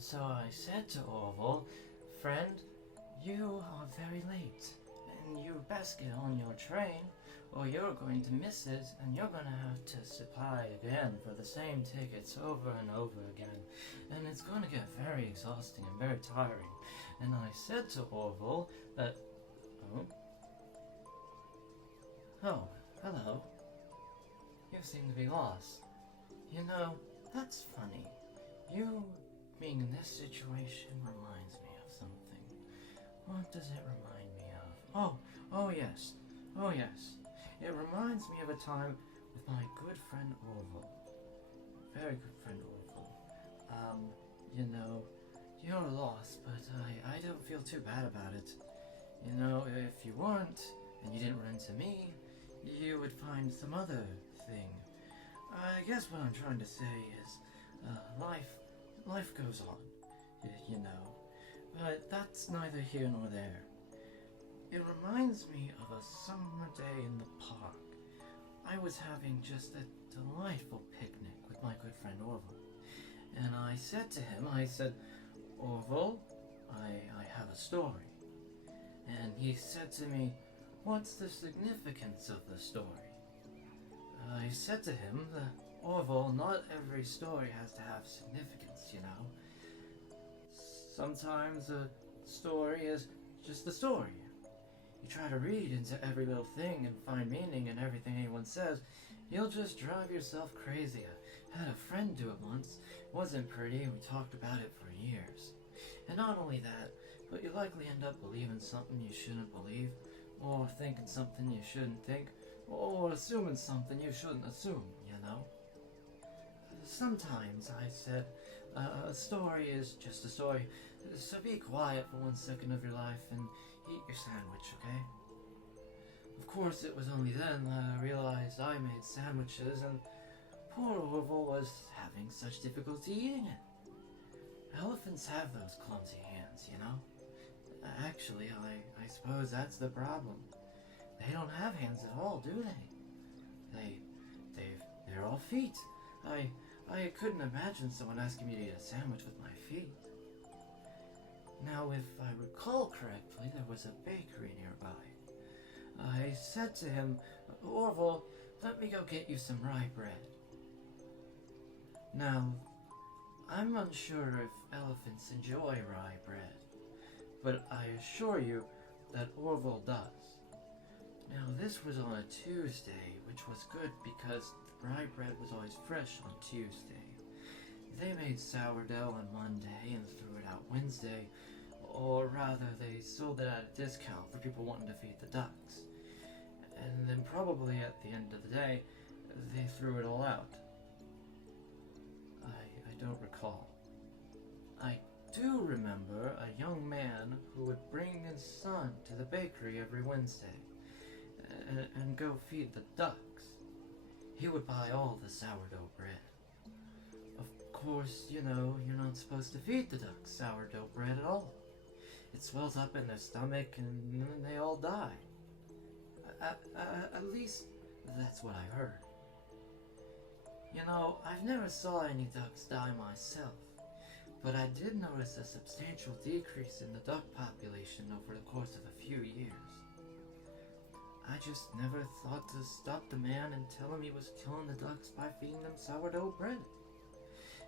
So I said to Orville, "Friend, you are very late, and you best get on your train, or you're going to miss it, and you're going to have to supply again for the same tickets over and over again, and it's going to get very exhausting and very tiring." And I said to Orville that, oh, hello. You seem to be lost. You know, that's funny. You being in this situation reminds me of something. What does it remind me of? Oh yes. It reminds me of a time with my good friend Orville. Very good friend Orville. You know, you're lost, but I don't feel too bad about it. You know, if you weren't, and you didn't run into me, you would find some other thing. I guess what I'm trying to say is, life goes on, you know. But that's neither here nor there. It reminds me of a summer day in the park. I was having just a delightful picnic with my good friend Orville. And I said to him, "Orville, I have a story." And he said to me, "What's the significance of the story?" I said to him, "Orville, not every story has to have significance, you know. Sometimes a story is just a story. You try to read into every little thing and find meaning in everything anyone says, you'll just drive yourself crazy. I had a friend do it once. It wasn't pretty, and we talked about it for years. And not only that, but you likely end up believing something you shouldn't believe, or thinking something you shouldn't think, or assuming something you shouldn't assume, you know. Sometimes," I said, "a story is just a story, so be quiet for 1 second of your life and eat your sandwich, okay?" Of course, it was only then that I realized I made sandwiches, and poor Orville was having such difficulty eating it. Elephants have those clumsy hands, you know. Actually, I suppose that's the problem. They don't have hands at all, do they? They're all feet. I couldn't imagine someone asking me to eat a sandwich with my feet. Now, if I recall correctly, there was a bakery nearby. I said to him, "Orville, let me go get you some rye bread." Now, I'm unsure if elephants enjoy rye bread, but I assure you that Orville does. Now, this was on a Tuesday, which was good because the rye bread was always fresh on Tuesday. They made sourdough on Monday and threw it out Wednesday, or rather, they sold it at a discount for people wanting to feed the ducks. And then probably at the end of the day, they threw it all out. I don't recall. I do remember a young man who would bring his son to the bakery every Wednesday and go feed the ducks. He would buy all the sourdough bread. Of course, you know, you're not supposed to feed the ducks sourdough bread at all. It swells up in their stomach and they all die. At least, that's what I heard. You know, I've never saw any ducks die myself, but I did notice a substantial decrease in the duck population over the course of a few years. I just never thought to stop the man and tell him he was killing the ducks by feeding them sourdough bread.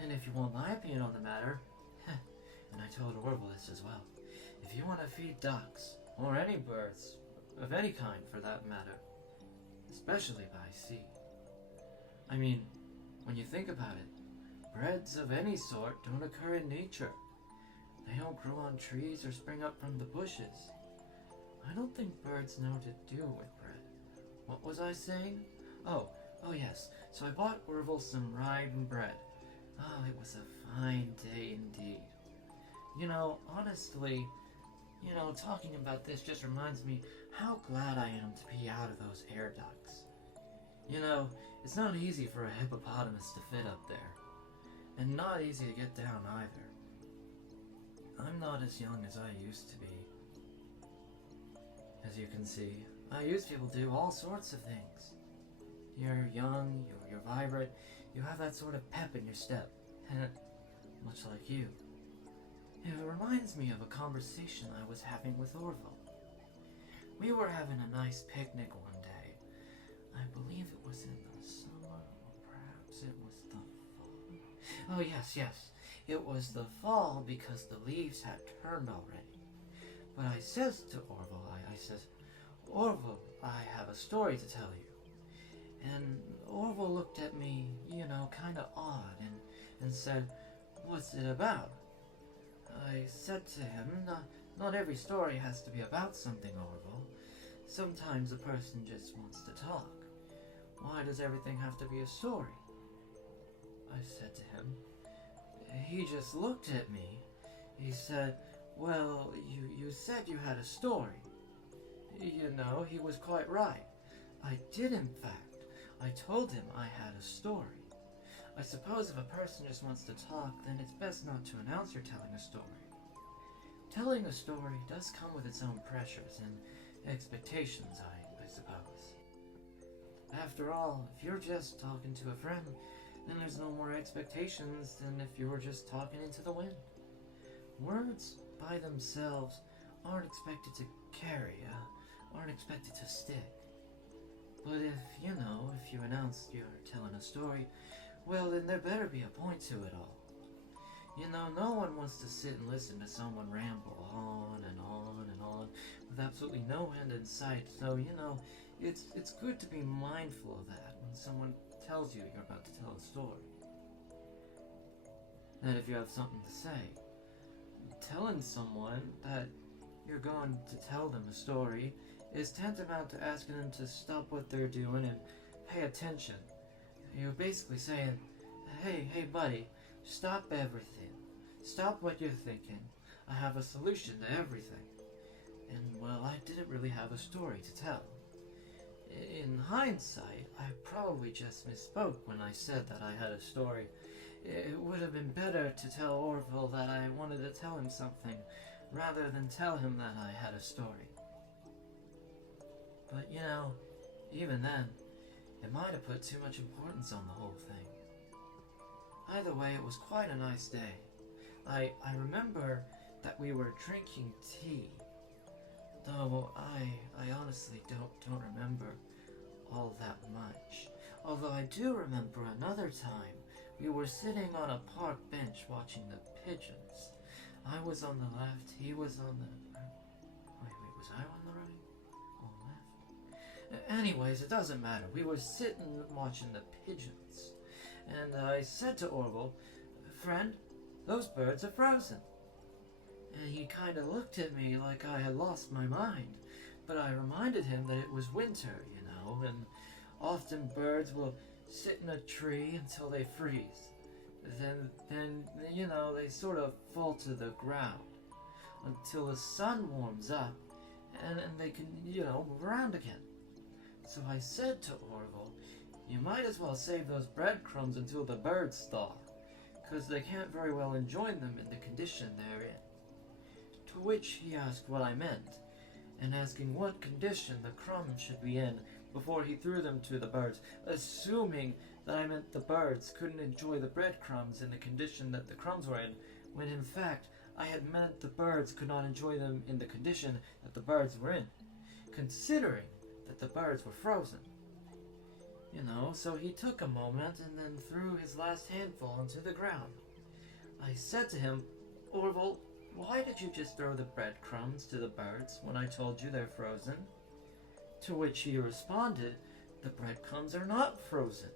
And if you want my opinion on the matter, and I told Orville this as well, if you want to feed ducks, or any birds, of any kind for that matter, especially by sea. I mean, when you think about it, breads of any sort don't occur in nature. They don't grow on trees or spring up from the bushes. I don't think birds know what to do with bread. What was I saying? Oh yes, so I bought Orville some rye and bread. Oh, it was a fine day indeed. You know, honestly, talking about this just reminds me how glad I am to be out of those air ducts. You know, it's not easy for a hippopotamus to fit up there, and not easy to get down either. I'm not as young as I used to be. As you can see, I used to be able to do all sorts of things. You're young, you're vibrant, you have that sort of pep in your step, much like you. It reminds me of a conversation I was having with Orville. We were having a nice picnic one day. I believe it was in the summer, or perhaps it was the fall. Oh, yes. It was the fall because the leaves had turned already. But I says to Orville, I says, Orville, I have a story to tell you. And Orville looked at me, kind of odd, and said, what's it about? I said to him, not every story has to be about something, Orville. Sometimes a person just wants to talk. Why does everything have to be a story? I said to him. He just looked at me. He said, well, you said you had a story. He was quite right. I did, in fact. I told him I had a story. I suppose if a person just wants to talk, then it's best not to announce you're telling a story. Telling a story does come with its own pressures and expectations, I suppose. After all, if you're just talking to a friend, then there's no more expectations than if you were just talking into the wind. Words, by themselves, aren't expected to carry, aren't expected to stick. But if you announce you're telling a story, well, then there better be a point to it all. No one wants to sit and listen to someone ramble on and on and on with absolutely no end in sight. So, it's good to be mindful of that when someone tells you you're about to tell a story. That if you have something to say, telling someone that you're going to tell them a story is tantamount to asking them to stop what they're doing and pay attention. You're basically saying, hey buddy, stop everything. Stop what you're thinking. I have a solution to everything. And, well, I didn't really have a story to tell. In hindsight, I probably just misspoke when I said that I had a story. It would have been better to tell Orville that I wanted to tell him something, rather than tell him that I had a story. But, even then, it might have put too much importance on the whole thing. Either way, it was quite a nice day. I remember that we were drinking tea, though I honestly don't remember all that much. Although I do remember another time we were sitting on a park bench watching the pigeons. I was on the left, he was on the... Wait, was I on the right? On left? Anyways, it doesn't matter. We were sitting watching the pigeons. And I said to Orville, friend, those birds are frozen. And he kind of looked at me like I had lost my mind. But I reminded him that it was winter, and often birds will sit in a tree until they freeze. Then they sort of fall to the ground until the sun warms up and they can, move around again. So I said to Orville, you might as well save those breadcrumbs until the birds thaw, because they can't very well enjoy them in the condition they're in. To which he asked what I meant, and asking what condition the crumbs should be in before he threw them to the birds, assuming that I meant the birds couldn't enjoy the breadcrumbs in the condition that the crumbs were in, when in fact I had meant the birds could not enjoy them in the condition that the birds were in, considering that the birds were frozen. So he took a moment and then threw his last handful onto the ground. I said to him, Orville, why did you just throw the breadcrumbs to the birds when I told you they're frozen? To which he responded, the breadcrumbs are not frozen.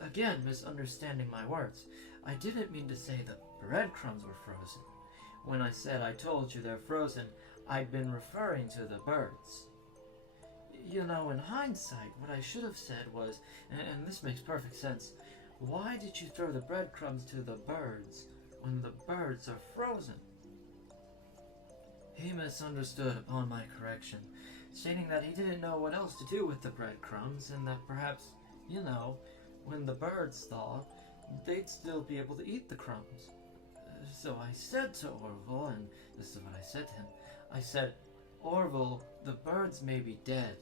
Again, misunderstanding my words. I didn't mean to say the breadcrumbs were frozen. When I said I told you they're frozen, I'd been referring to the birds. In hindsight, what I should have said was, and this makes perfect sense, why did you throw the breadcrumbs to the birds when the birds are frozen? He misunderstood upon my correction, stating that he didn't know what else to do with the breadcrumbs, and that perhaps, when the birds thaw, they'd still be able to eat the crumbs. So I said to Orville, and this is what I said to him, I said, Orville, the birds may be dead.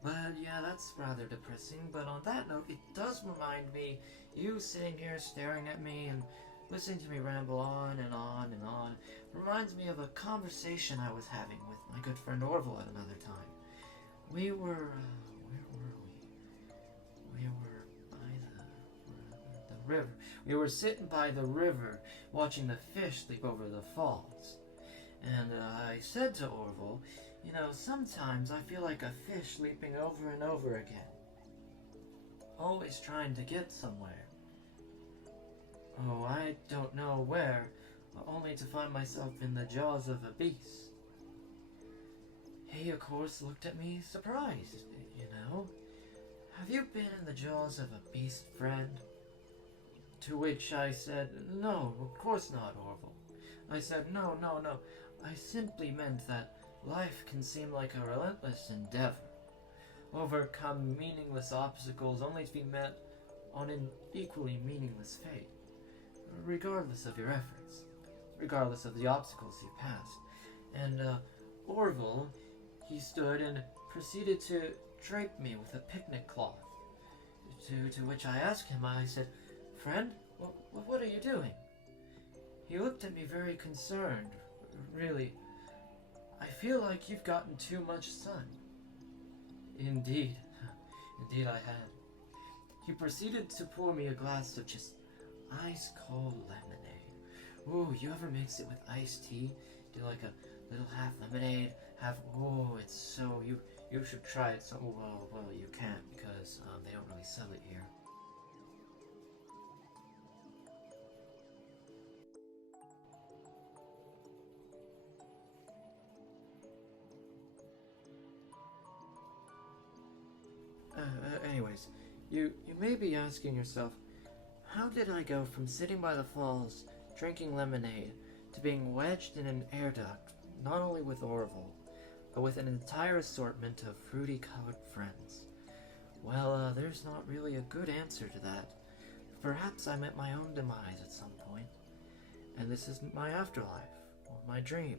But yeah, that's rather depressing, but on that note, it does remind me, you sitting here staring at me and Listening to me ramble on and on and on reminds me of a conversation I was having with my good friend Orville at another time. We were, where were we? We were by the river. We were sitting by the river watching the fish leap over the falls. And I said to Orville, you know, sometimes I feel like a fish leaping over and over again. Always trying to get somewhere. Oh, I don't know where, only to find myself in the jaws of a beast. He, of course, looked at me surprised, you know. Have you been in the jaws of a beast, friend? To which I said, no, of course not, Orville. I said, no. I simply meant that life can seem like a relentless endeavor. Overcome meaningless obstacles only to be met on an equally meaningless fate. Regardless of your efforts, regardless of the obstacles you passed. And Orville, he stood and proceeded to drape me with a picnic cloth. To which I asked him, I said, friend, what are you doing? He looked at me very concerned. Really, I feel like you've gotten too much sun. Indeed I had. He proceeded to pour me a glass of just ice-cold lemonade. Ooh, you ever mix it with iced tea? Do like a little half lemonade, half... Oh, it's so... You should try it. So, well, you can't because they don't really sell it here. Anyways, you may be asking yourself, how did I go from sitting by the falls, drinking lemonade, to being wedged in an air duct, not only with Orville, but with an entire assortment of fruity-colored friends? Well, there's not really a good answer to that. Perhaps I met my own demise at some point, and this is my afterlife, or my dream.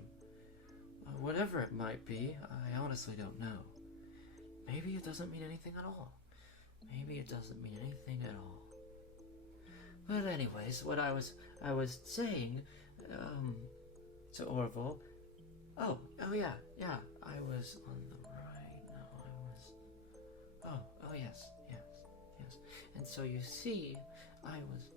Whatever it might be, I honestly don't know. Maybe it doesn't mean anything at all. Maybe it doesn't mean anything at all. But anyways, what I was saying, to Orville. Oh yeah, I was on the right. No, I was. Oh yes. And so you see, I was